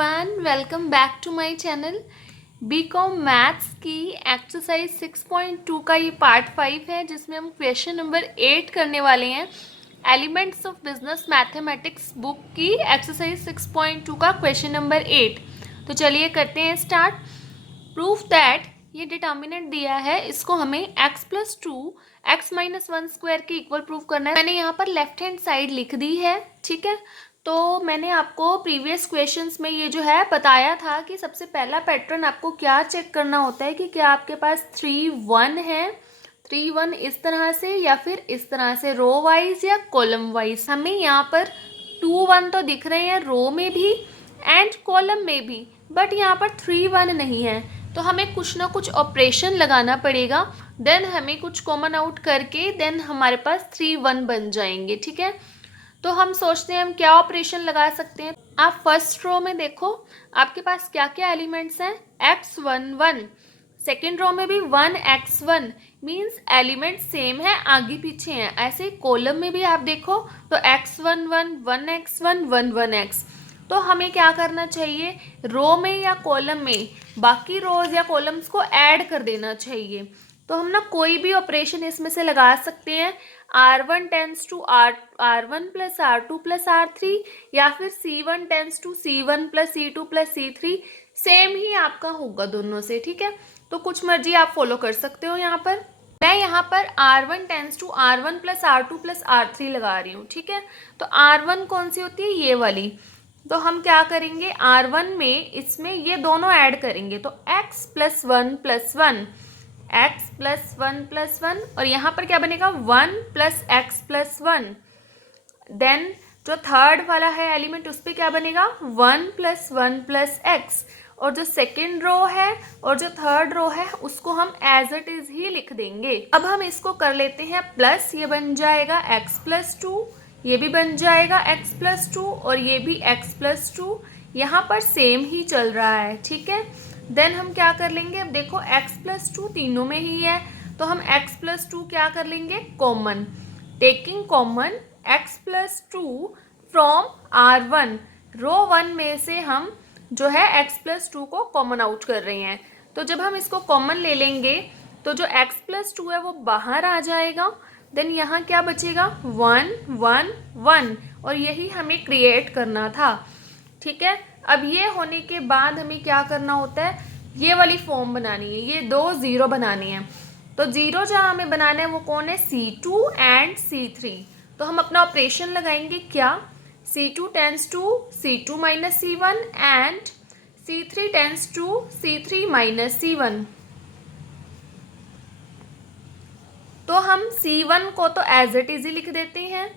Everyone, welcome back to my channel. BCom maths की exercise 6.2 का ये पार्ट 5 है, जिसमें हम क्वेश्चन नंबर 8 करने वाले हैं। Elements of business mathematics book की एक्सरसाइज 6.2 का क्वेश्चन नंबर 8। तो चलिए करते हैं स्टार्ट। प्रूफ दैट, ये डिटर्मिनेंट दिया है, इसको हमें x plus 2 x minus 1 square के इक्वल प्रूफ करना है। मैंने यहाँ पर लेफ्ट हैंड साइड लिख दी है, ठीक है। तो मैंने आपको प्रीवियस क्वेश्चंस में ये जो है बताया था कि सबसे पहला पैटर्न आपको क्या चेक करना होता है कि क्या आपके पास 3 1 है, 3 1 इस तरह से या फिर इस तरह से, रो वाइज या कॉलम वाइज। हमें यहाँ पर 2 1 तो दिख रहे हैं रो में भी एंड कॉलम में भी, बट यहाँ पर 3 1 नहीं है। तो हमें कुछ ना कुछ ऑपरेशन लगाना पड़ेगा, देन हमें कुछ कॉमन आउट करके देन हमारे पास 3 1 बन जाएंगे, ठीक है। तो हम सोचते हैं हम क्या ऑपरेशन लगा सकते हैं। आप फर्स्ट रो में देखो आपके पास क्या क्या एलिमेंट्स हैं, x1 1। सेकेंड रो में भी 1x1 मीन्स एलिमेंट सेम है, आगे पीछे हैं। ऐसे ही कॉलम में भी आप देखो तो x1 1 1x1 1 1x। तो हमें क्या करना चाहिए, रो में या कॉलम में बाकी रोज या कॉलम्स को ऐड कर देना चाहिए। तो हम ना कोई भी ऑपरेशन इसमें से लगा सकते हैं। R1 tense to R1 plus R2 plus R3, या फिर C1 tends to C1 plus C2 plus C3। Same ही आपका होगा दोनों से, ठीक है। तो कुछ मर्जी आप फॉलो कर सकते हो। यहाँ पर मैं यहाँ पर R1 tense to R1 plus R2 plus R3 लगा रही हूँ, ठीक है। तो R1 कौन सी होती है, ये वाली। तो हम क्या करेंगे, R1 में इसमें ये दोनों ऐड करेंगे, तो x plus 1 plus 1, x plus 1 plus 1, और यहाँ पर क्या बनेगा 1 प्लस एक्स प्लस 1। देन जो थर्ड वाला है एलिमेंट, उस पर क्या बनेगा 1 प्लस 1 प्लस एक्स। और जो सेकेंड रो है और जो थर्ड रो है उसको हम एज इट इज ही लिख देंगे। अब हम इसको कर लेते हैं प्लस, ये बन जाएगा x प्लस 2, ये भी बन जाएगा x प्लस 2, और ये भी x प्लस 2। यहाँ पर सेम ही चल रहा है, ठीक है। देन हम क्या कर लेंगे, अब देखो x प्लस 2 तीनों में ही है, तो हम x प्लस 2 क्या कर लेंगे, common. Taking common x plus 2 from R1, रो 1 में से हम जो है x प्लस 2 को कॉमन आउट कर रहे हैं। तो जब हम इसको कॉमन ले लेंगे तो जो x प्लस 2 है वो बाहर आ जाएगा। देन यहाँ क्या बचेगा 1 1 1, और यही हमें क्रिएट करना था, ठीक है। अब ये होने के बाद हमें क्या करना होता है, ये वाली फॉर्म बनानी है, ये दो जीरो बनानी है। तो जीरो जहाँ हमें बनाना है वो कौन है, C2 एंड C3। तो हम अपना ऑपरेशन लगाएंगे क्या, C2 tends to C2 minus C1 and C3 tends to C3 minus C1। तो हम C1 को तो एज इट इज ही लिख देते हैं,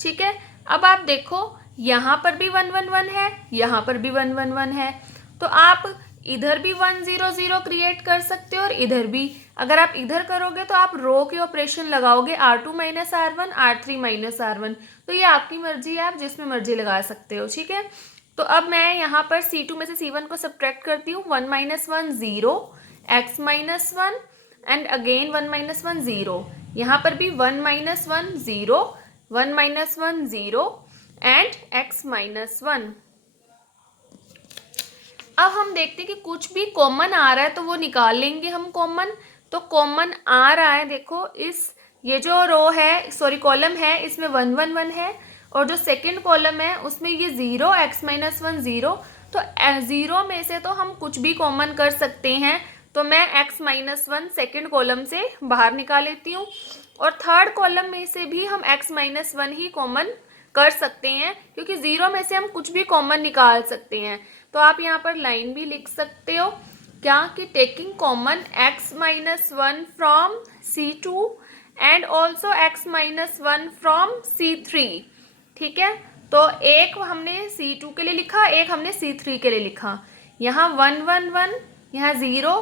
ठीक है। अब आप देखो यहाँ पर भी 1 1 1 है, यहाँ पर भी 1 1 1 है, तो आप इधर भी 1 0 0 क्रिएट कर सकते हो और इधर भी। अगर आप इधर करोगे तो आप रो के ऑपरेशन लगाओगे, R2 minus R1 R3 minus R1। तो ये आपकी मर्जी है, आप जिसमें मर्जी लगा सकते हो, ठीक है। तो अब मैं यहाँ पर C2 में से C1 को सब्ट्रैक्ट करती हूँ। 1 minus 1 0, x minus 1 and again 1 minus 1 0। यहाँ पर भी 1 minus 1 0, 1 minus 1 0 and x minus 1। अब हम देखते हैं कि कुछ भी कॉमन आ रहा है तो वो निकाल लेंगे हम कॉमन। तो कॉमन आ रहा है, देखो इस ये जो रो है, सॉरी कॉलम है, इसमें 1 1 1 है, और जो सेकंड कॉलम है उसमें ये 0 x माइनस 1 0। तो 0 में से तो हम कुछ भी कॉमन कर सकते हैं, तो मैं x माइनस 1 सेकेंड कॉलम से बाहर निकाल लेती हूँ, और थर्ड कॉलम में से भी हम x माइनस 1 ही कॉमन कर सकते हैं, क्योंकि 0 में से हम कुछ भी कॉमन निकाल सकते हैं। तो आप यहाँ पर लाइन भी लिख सकते हो क्या, कि taking common x minus 1 from C2 and also x minus 1 from C3, ठीक है। तो एक हमने C2 के लिए लिखा, एक हमने C3 के लिए लिखा। यहाँ 1 1 1, यहाँ 0,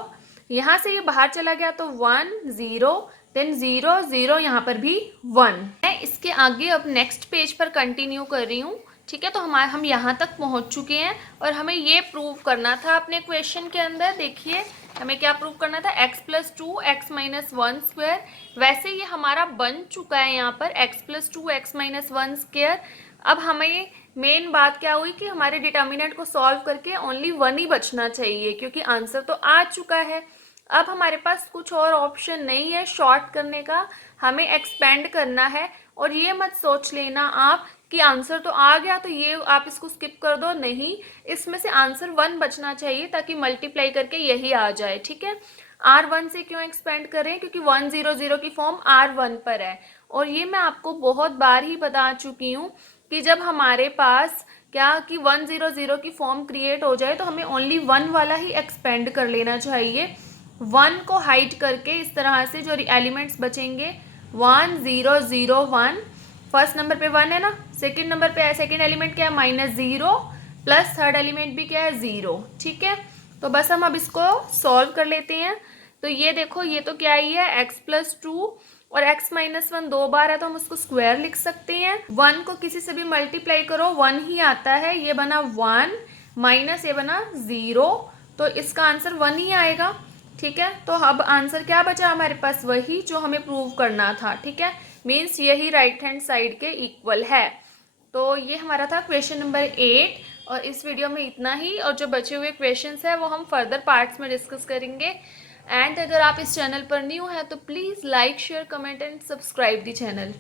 यहाँ से ये बाहर चला गया तो 1 0, देन 0 0, यहाँ पर भी 1। मैं इसके आगे अब नेक्स्ट पेज पर कंटिन्यू कर रही हूँ, ठीक है। तो हम यहाँ तक पहुँच चुके हैं और हमें ये प्रूव करना था अपने क्वेश्चन के अंदर। देखिए हमें क्या प्रूव करना था, x plus 2 x minus 1 square. वैसे ये हमारा बन चुका है यहाँ पर x plus 2 x minus 1 square. अब हमें मेन बात क्या हुई कि हमारे डिटर्मिनेंट को सॉल्व करके ओनली 1 ही बचना चाहिए, क्योंकि आंसर तो आ चुका है। अब हमारे पास कुछ और ऑप्शन नहीं है शॉर्ट करने का, हमें एक्सपेंड करना है। और ये मत सोच लेना आप कि आंसर तो आ गया तो ये आप इसको स्किप कर दो, नहीं, इसमें से आंसर 1 बचना चाहिए ताकि मल्टीप्लाई करके यही आ जाए, ठीक है। R1 से क्यों एक्सपेंड करें, क्योंकि 100 की फॉर्म R1 पर है। और ये मैं आपको बहुत बार ही बता चुकी हूँ कि जब हमारे पास क्या कि 100 की फॉर्म क्रिएट हो जाए तो हमें ओनली 1 वाला ही एक्सपेंड कर लेना चाहिए। 1 को हाइड करके इस तरह से जो एलिमेंट्स बचेंगे 1 0 0 1, फर्स्ट नंबर पे 1 है ना, सेकंड नंबर पे सेकंड एलिमेंट क्या है -0, प्लस थर्ड एलिमेंट भी क्या है 0, ठीक है। तो बस हम अब इसको सॉल्व कर लेते हैं। तो ये देखो, ये तो क्या ही है x+2 और x-1 2 बार है तो हम उसको स्क्वायर लिख सकते हैं। 1 को किसी से भी मल्टीप्लाई करो 1 ही आता है, ये बना 1 माइनस ये बना 0, तो इसका आंसर 1 ही आएगा, ठीक है। तो अब आंसर क्या बचा हमारे पास, वही जो हमें प्रूव करना था, ठीक है, मीन्स यही राइट हैंड साइड के इक्वल है। तो ये हमारा था क्वेश्चन नंबर 8, और इस वीडियो में इतना ही, और जो बचे हुए क्वेश्चंस है वो हम फर्दर पार्ट्स में डिस्कस करेंगे। एंड अगर आप इस चैनल पर न्यू हैं तो please like share comment and subscribe the channel.